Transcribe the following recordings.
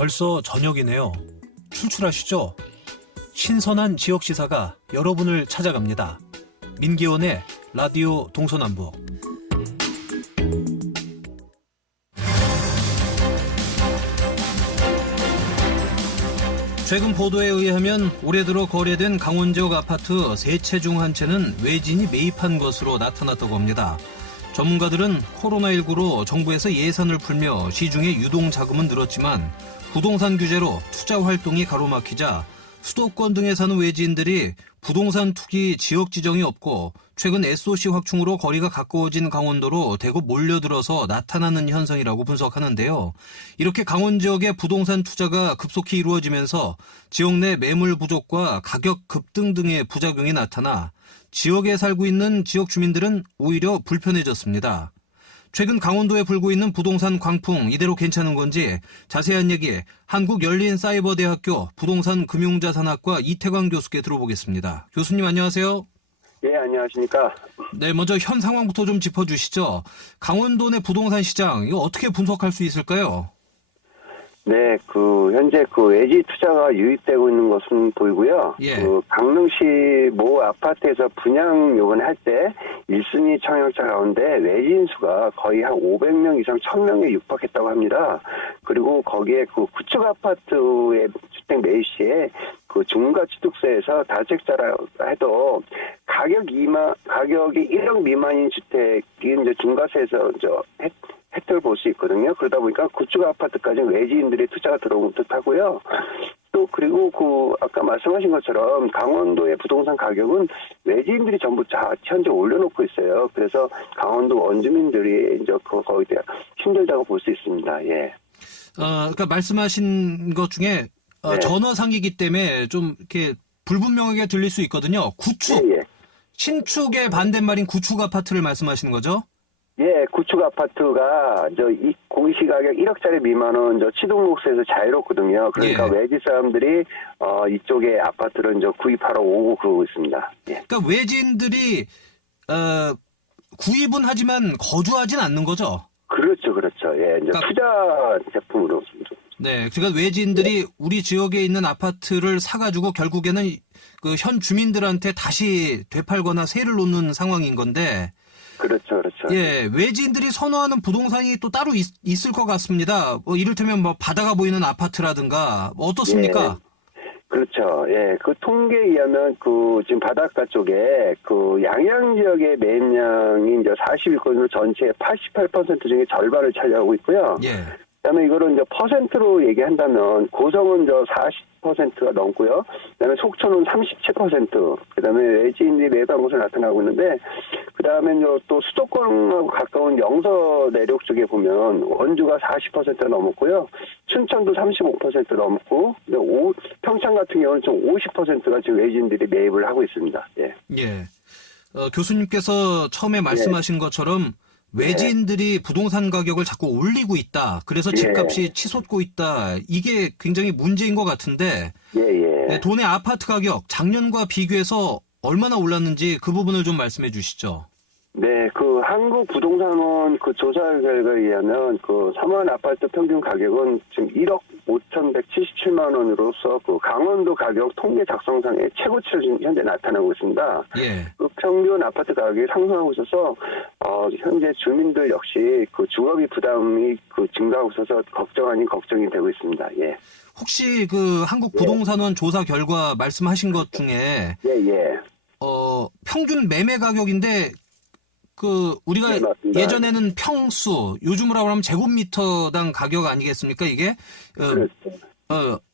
벌써 저녁이네요. 출출하시죠? 신선한 지역 시사가 여러분을 찾아갑니다. 민기원의 라디오 동서남북. 최근 보도에 의하면 올해 들어 거래된 강원 지역 아파트 3채 중 한 채는 외진이 매입한 것으로 나타났다고 합니다. 전문가들은 코로나19로 정부에서 예산을 풀며 시중에 유동 자금은 늘었지만 부동산 규제로 투자 활동이 가로막히자 수도권 등에 사는 외지인들이 부동산 투기 지역 지정이 없고 최근 SOC 확충으로 거리가 가까워진 강원도로 대거 몰려들어서 나타나는 현상이라고 분석하는데요. 이렇게 강원 지역의 부동산 투자가 급속히 이루어지면서 지역 내 매물 부족과 가격 급등 등의 부작용이 나타나 지역에 살고 있는 지역 주민들은 오히려 불편해졌습니다. 최근 강원도에 불고 있는 부동산 광풍 이대로 괜찮은 건지 자세한 얘기 한국열린사이버대학교 부동산금융자산학과 이태광 교수께 들어보겠습니다. 교수님 안녕하세요. 예, 안녕하십니까. 네, 먼저 현 상황부터 좀 짚어주시죠. 강원도 내 부동산 시장 이거 어떻게 분석할 수 있을까요? 네, 현재 외지 투자가 유입되고 있는 것은 보이고요. 예. 강릉시 모 아파트에서 분양 요건할 때 1순위 청약자 가운데 외지인 수가 거의 한 500명 이상 1000명에 육박했다고 합니다. 그리고 거기에 구축 아파트의 주택 매입 시에 중과 취득세에서 다주택자라 해도 가격이 1억 미만인 주택이 이제 중과세에서 혜택을 볼 수 있거든요. 그러다 보니까 구축 아파트까지 외지인들의 투자가 들어온 듯하고요. 또 그리고 아까 말씀하신 것처럼 강원도의 부동산 가격은 외지인들이 전부 다 현재 올려놓고 있어요. 그래서 강원도 원주민들이 이제 거의 힘들다고 볼 수 있습니다. 예. 그러니까 말씀하신 것 중에 네. 전어상이기 때문에 좀 이렇게 불분명하게 들릴 수 있거든요. 구축, 예. 신축의 반대말인 구축 아파트를 말씀하시는 거죠? 예, 구축 아파트가 이 공시 가격 1억짜리 미만은 취득록세에서 자유롭거든요. 그러니까 예. 외지 사람들이 이쪽에 아파트를 구입하러 오고 그러고 있습니다. 예. 그러니까 외지인들이 구입은 하지만 거주하진 않는 거죠? 그렇죠. 예, 이제 그러니까, 투자 제품으로. 네, 그러니까 외지인들이 우리 지역에 있는 아파트를 사가지고 결국에는 현 주민들한테 다시 되팔거나 세를 놓는 상황인 건데. 그렇죠. 예, 외지인들이 선호하는 부동산이 또 따로 있을 것 같습니다. 이를테면 바다가 보이는 아파트라든가 어떻습니까? 예, 그렇죠. 예, 통계에 의하면 지금 바닷가 쪽에 양양 지역의 매입량이 이제 41건으로 전체의 88% 중에 절반을 차지하고 있고요. 예. 그다음에 이거를 이제 퍼센트로 얘기한다면 고성은 40%가 넘고요. 그다음에 속초는 37%. 그다음에 외지인들이 매입한 것으로 나타나고 있는데, 그다음에 또 수도권하고 가까운 영서 내륙 쪽에 보면 원주가 40%가 넘었고요. 춘천도 35% 넘고, 평창 같은 경우는 좀 50%가 지금 외지인들이 매입을 하고 있습니다. 예. 예. 교수님께서 처음에 말씀하신 것처럼 외지인들이 부동산 가격을 자꾸 올리고 있다. 그래서 집값이 치솟고 있다. 이게 굉장히 문제인 것 같은데 네, 도내 아파트 가격 작년과 비교해서 얼마나 올랐는지 그 부분을 좀 말씀해 주시죠. 네, 한국부동산원 조사 결과에 의하면 3원 아파트 평균 가격은 지금 1억 5,177만 원으로서 강원도 가격 통계 작성상의 최고치를 지금 현재 나타나고 있습니다. 예. 평균 아파트 가격이 상승하고 있어서 현재 주민들 역시 주거비 부담이 증가하고 있어서 걱정 아닌 걱정이 되고 있습니다. 예. 혹시 한국부동산원 조사 결과 말씀하신 것 중에 평균 매매 가격인데 우리가 네, 예전에는 평수, 요즘으로 하면 제곱미터당 가격 아니겠습니까, 이게? 그렇죠.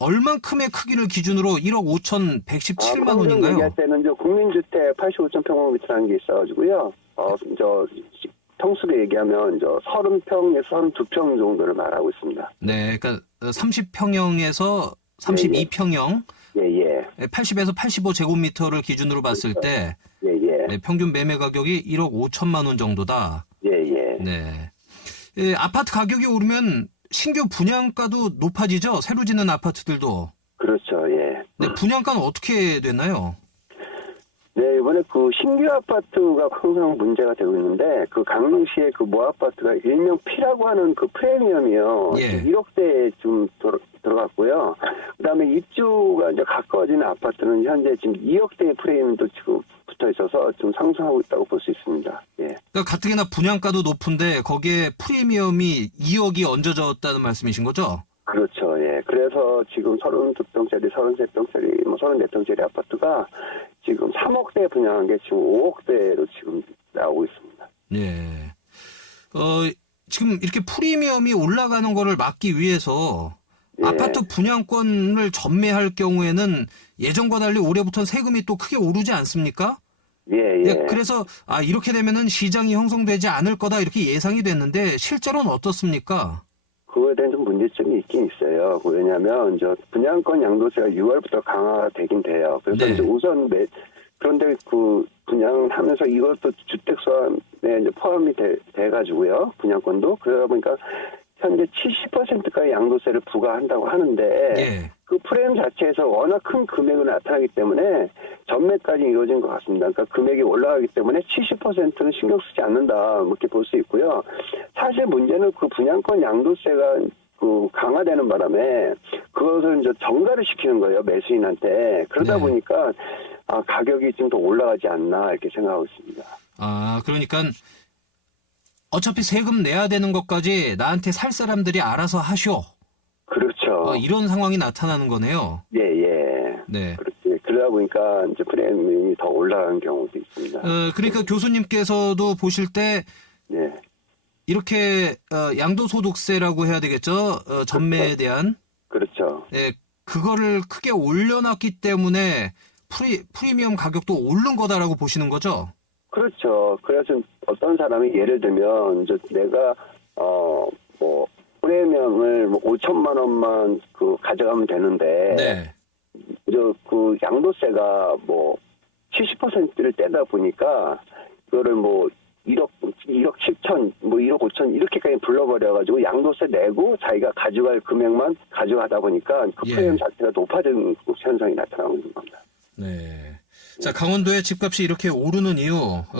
얼만큼의 크기를 기준으로 1억 5,117만 원인가요? 얘기할 때는 국민주택 85.평방미터라는 게 있어가지고요. 평수로 얘기하면 30평에서 32평 정도를 말하고 있습니다. 네, 그러니까 30평형에서 32평형, 80에서 85제곱미터를 기준으로 봤을 때 네, 평균 매매 가격이 1억 5천만 원 정도다. 네. 아파트 가격이 오르면 신규 분양가도 높아지죠? 새로 짓는 아파트들도. 그렇죠. 예. 네, 분양가는 어떻게 되나요? 네, 이번에 신규 아파트가 항상 문제가 되고 있는데, 강릉시의 모 아파트가 일명 P라고 하는 프리미엄이요. 예. 1억대에 좀 들어갔고요. 그다음에 입주가 이제 가까워지는 아파트는 현재 지금 2억대의 프레임도 지금 붙어 있어서 좀 상승하고 있다고 볼 수 있습니다. 예. 그러니까 가뜩이나 분양가도 높은데 거기에 프리미엄이 2억이 얹어졌다는 말씀이신 거죠? 그렇죠. 예. 그래서 지금 32평짜리, 33평짜리, 34평짜리 아파트가 지금 3억대 분양한 게 지금 5억대로 지금 나오고 있습니다. 예. 지금 이렇게 프리미엄이 올라가는 거를 막기 위해서 예. 아파트 분양권을 전매할 경우에는 예전과 달리 올해부터는 세금이 또 크게 오르지 않습니까? 예, 예. 그래서 이렇게 되면은 시장이 형성되지 않을 거다 이렇게 예상이 됐는데 실제로는 어떻습니까? 그거에 대한 좀 문제점이 있긴 있어요. 왜냐하면 저 분양권 양도세가 6월부터 강화가 되긴 돼요. 그래서 네. 이제 우선 그런데 그 분양하면서 이것도 주택수함에 이제 포함이 돼가지고요. 분양권도 그러다 보니까 현재 70%까지 양도세를 부과한다고 하는데 예. 그 프레임 자체에서 워낙 큰 금액으로 나타나기 때문에 전매까지 이루어진 것 같습니다. 그러니까 금액이 올라가기 때문에 70%는 신경 쓰지 않는다 이렇게 볼 수 있고요. 사실 문제는 그 분양권 양도세가 그 강화되는 바람에 그것을 이제 전가를 시키는 거예요. 매수인한테. 그러다 네. 보니까 가격이 좀 더 올라가지 않나 이렇게 생각하고 있습니다. 그러니까 어차피 세금 내야 되는 것까지 나한테 살 사람들이 알아서 하쇼. 그렇죠. 이런 상황이 나타나는 거네요. 예, 예. 네. 그렇지. 그러다 보니까 이제 프레임이 더 올라가는 경우도 있습니다. 그러니까 교수님께서도 보실 때 예. 이렇게 양도소득세라고 해야 되겠죠. 전매에 대한. 그렇죠. 예, 그거를 크게 올려놨기 때문에 프리미엄 가격도 오른 거다라고 보시는 거죠? 그렇죠. 그래서 어떤 사람이 예를 들면 이제 내가 뭐 프리미엄을 5천만 원만 그 가져가면 되는데 네. 그 양도세가 뭐 70%를 떼다 보니까 그거를 뭐 1억 7천, 뭐 1억 5천 이렇게까지 불러버려가지고 양도세 내고 자기가 가져갈 금액만 가져가다 보니까 그 프레임 예. 자체가 높아지는 현상이 나타나고 있는 겁니다. 네. 자, 강원도의 집값이 이렇게 오르는 이유,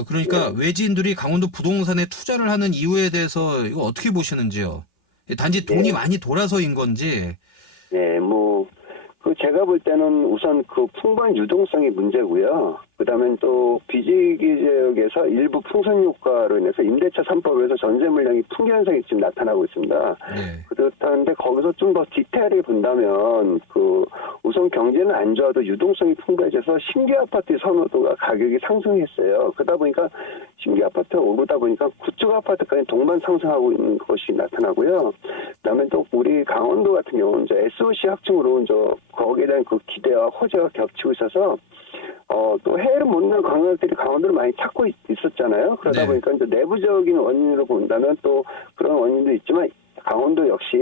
그러니까 외지인들이 강원도 부동산에 투자를 하는 이유에 대해서 이거 어떻게 보시는지요? 단지 돈이 많이 돌아서인 건지. 예, 제가 볼 때는 우선 그 풍부한 유동성이 문제고요. 그다음에 또 비지기 지역에서 일부 풍선 효과로 인해서 임대차 3법에서 전세 물량이 풍기 현상이 지금 나타나고 있습니다. 네. 그렇다는데 거기서 좀 더 디테일하게 본다면 우선 경제는 안 좋아도 유동성이 풍부해져서 신규 아파트 선호도가 가격이 상승했어요. 그러다 보니까 신규 아파트가 오르다 보니까 구축 아파트까지 동반 상승하고 있는 것이 나타나고요. 그다음에 또 우리 강원도 같은 경우는 이제 SOC 확충으로 이제 거기에 대한 그 기대와 호재가 겹치고 있어서 또 해외를 못 나는 관광객들이 강원도를 많이 찾고 있었잖아요. 그러다 네. 보니까 이제 내부적인 원인으로 본다면 또 그런 원인도 있지만 강원도 역시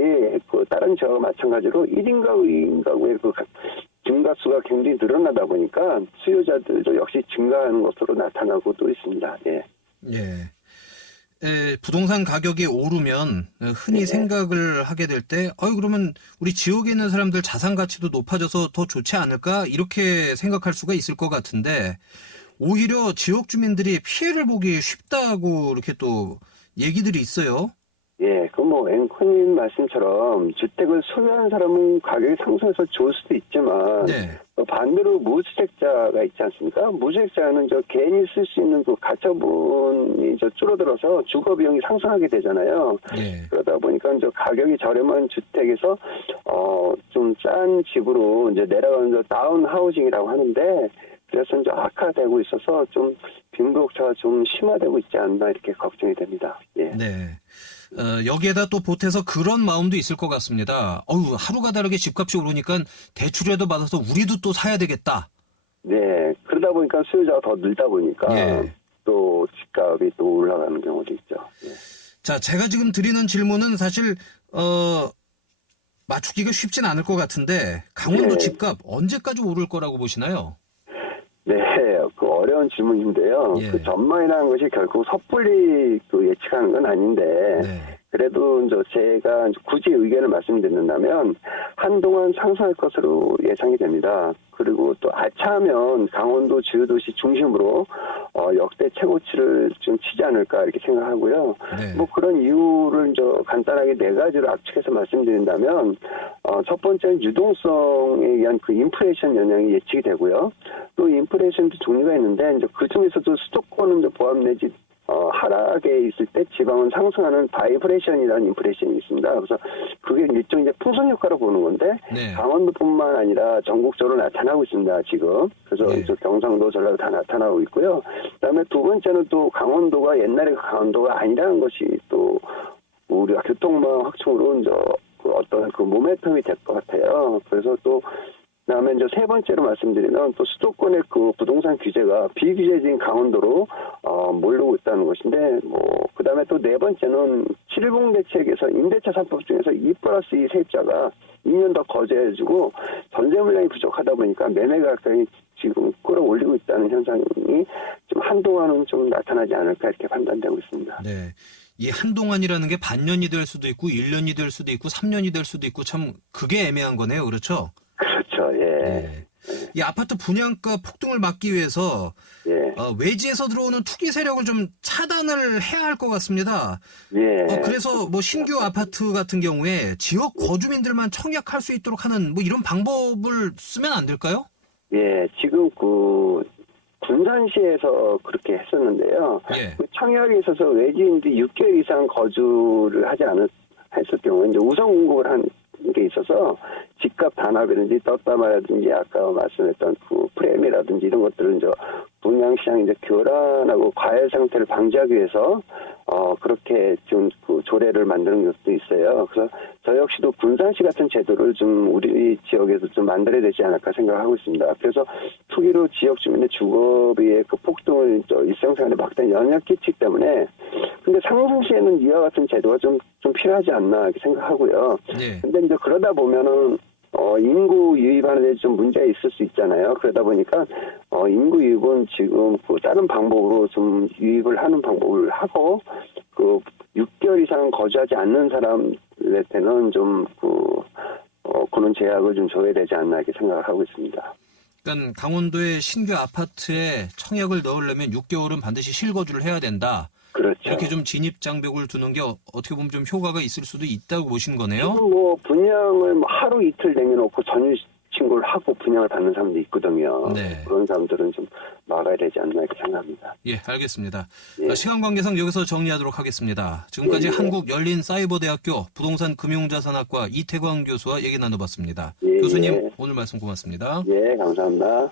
그 다른 지역과 마찬가지로 1인 가구, 2인 가구의 그 증가수가 굉장히 늘어나다 보니까 수요자들도 역시 증가하는 것으로 나타나고 또 있습니다. 예. 예. 부동산 가격이 오르면 흔히 네. 생각을 하게 될 때, 그러면 우리 지역에 있는 사람들 자산 가치도 높아져서 더 좋지 않을까? 이렇게 생각할 수가 있을 것 같은데, 오히려 지역 주민들이 피해를 보기 쉽다고 이렇게 또 얘기들이 있어요. 예, 앵커님 말씀처럼 주택을 소유한 사람은 가격이 상승해서 좋을 수도 있지만, 네. 또 반대로 무주택자가 있지 않습니까? 무주택자는 개인이 쓸 수 있는 그 가처분이 줄어들어서 주거 비용이 상승하게 되잖아요. 예. 그러다 보니까 가격이 저렴한 주택에서 좀 싼 집으로 내려가는 다운 하우징이라고 하는데, 그래서 악화되고 있어서 좀 빈부격차가 좀 심화되고 있지 않나 이렇게 걱정이 됩니다. 예. 네. 여기에다 또 보태서 그런 마음도 있을 것 같습니다. 하루가 다르게 집값이 오르니까 대출이라도 받아서 우리도 또 사야 되겠다. 네. 그러다 보니까 수요자가 더 늘다 보니까 예. 또 집값이 또 올라가는 경우도 있죠. 예. 자, 제가 지금 드리는 질문은 사실 맞추기가 쉽진 않을 것 같은데 강원도 네. 집값 언제까지 오를 거라고 보시나요? 네, 그 어려운 질문인데요. 예. 그 전망이라는 것이 결국 섣불리 예측하는 건 아닌데, 네. 그래도 이제 제가 굳이 의견을 말씀드린다면 한동안 상승할 것으로 예상이 됩니다. 그리고 또 아차하면 강원도 주요 도시 중심으로 역대 최고치를 좀 치지 않을까 이렇게 생각하고요. 네. 뭐 그런 이유를 이제 간단하게 네 가지로 압축해서 말씀드린다면 첫 번째는 유동성에 의한 그 인플레이션 영향이 예측이 되고요. 또 인플레이션도 종류가 있는데 이제 그 중에서도 수도권은 이제 포함 내지 하락에 있을 때 지방은 상승하는 바이브레이션이라는 인플레이션이 있습니다. 그래서 그게 일종의 이제 풍선 효과로 보는 건데 네. 강원도뿐만 아니라 전국적으로 나타나고 있습니다. 지금. 그래서 네. 이쪽 경상도, 전라도 다 나타나고 있고요. 그다음에 두 번째는 또 강원도가 옛날의 강원도가 아니라는 것이 또 우리가 교통망 확충으로 이제 그 어떤 그 모멘텀이 될 것 같아요. 그래서 또 그다음에 이제 세 번째로 말씀드리면 또 수도권의 그 부동산 규제가 비규제진 강원도로 몰리고 있다는 것인데 뭐 그다음에 또 네 번째는 710 대책에서 임대차 3법 중에서 2+2 세입자가 2년 더 거주해주고 전세 물량이 부족하다 보니까 매매가 가격이 지금 끌어올리고 있다는 현상이 좀 한동안은 좀 나타나지 않을까 이렇게 판단되고 있습니다. 네. 이 한동안이라는 게 반년이 될 수도 있고 1년이 될 수도 있고 3년이 될 수도 있고 참 그게 애매한 거네요. 그렇죠? 그렇죠. 예. 네. 이 아파트 분양가 폭등을 막기 위해서 예. 외지에서 들어오는 투기 세력을 좀 차단을 해야 할 것 같습니다. 예. 그래서 뭐 신규 아파트 같은 경우에 지역 거주민들만 청약할 수 있도록 하는 뭐 이런 방법을 쓰면 안 될까요? 예. 지금 그 군산시에서 그렇게 했었는데요. 예. 그 청약에 있어서 외지인들이 6개월 이상 거주를 하지 했을 경우에 이제 우선 공급을 한 게 있어서 집값 단합이라든지 떴다마라든지 아까 말씀했던 그 프레임이라든지 이런 것들을 이제 분양시장 이제 교란하고 과열 상태를 방지하기 위해서 그렇게 좀 그 조례를 만드는 것도 있어요. 그래서 저 역시도 군산시 같은 제도를 좀 우리 지역에서 좀 만들어야 되지 않을까 생각하고 있습니다. 그래서 투기로 지역 주민의 주거비의 그 폭등을 일상생활에 막대한 영향을 끼치기 때문에 근데 상승시에는 이와 같은 제도가 좀 필요하지 않나 이렇게 생각하고요. 네. 근데 이제 그러다 보면은 인구 유입하는 데 좀 문제가 있을 수 있잖아요. 그러다 보니까 인구 유입은 지금 그 다른 방법으로 좀 유입을 하는 방법을 하고 그 6개월 이상 거주하지 않는 사람한테는 좀 그런 제약을 좀 줘야 되지 않나 이렇게 생각을 하고 있습니다. 그러니까 강원도의 신규 아파트에 청약을 넣으려면 6개월은 반드시 실거주를 해야 된다. 그렇죠. 이렇게 좀 진입 장벽을 두는 게 어떻게 보면 좀 효과가 있을 수도 있다고 보신 거네요. 지금 뭐 분양을 뭐 하루 이틀 남겨놓고 전유 신고를 하고 분양을 받는 사람도 있거든요. 네. 그런 사람들은 좀 막아야 되지 않나 이렇게 생각합니다. 예, 알겠습니다. 예. 시간 관계상 여기서 정리하도록 하겠습니다. 지금까지 예, 예. 한국열린사이버대학교 부동산금융자산학과 이태광 교수와 얘기 나눠봤습니다. 예, 교수님 예. 오늘 말씀 고맙습니다. 예, 감사합니다.